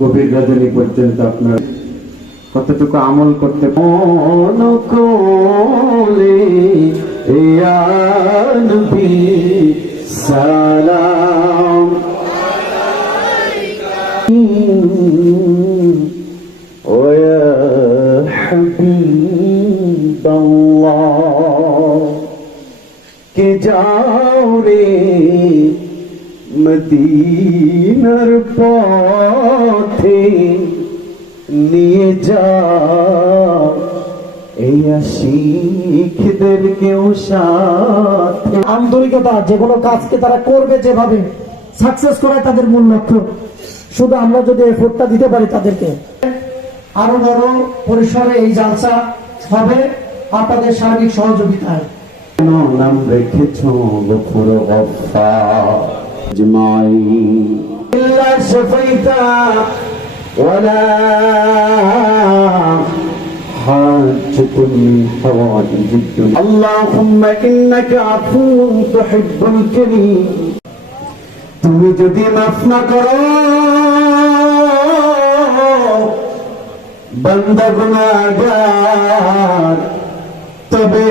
গভীর রজনী পর্যন্ত আপনার কতটুকু আমল করতে সালাম ওয়া হাবিবাল্লাহ কে যাও রে মদিনার পথে নিয়ে যাও এই আশিকদেরকেও সাথে। আন্তরিকতা যে কোনো কাজকে তারা করবে, যেভাবে সাকসেস করা তাদের মূল লক্ষ্য। শুধু আমরা যদি এফোর্টটা দিতে পারি তাদেরকে, আরো বড় পরিসরে এই জালসা হবে আপনাদের সার্বিক সহযোগিতায়। নাম রেখেছ গফুর গফফার আজমাইন ইল্লা শাফাইতা ওয়ালা হাজাতুন মিন হাওয়াইজিদ দুনিয়া আল্লাহুম্মা ইন্নাকা আফুউন তুহিব্বুল কারীম। তুমি যদি মাফ না করো বান্দা গুনাহগার তবে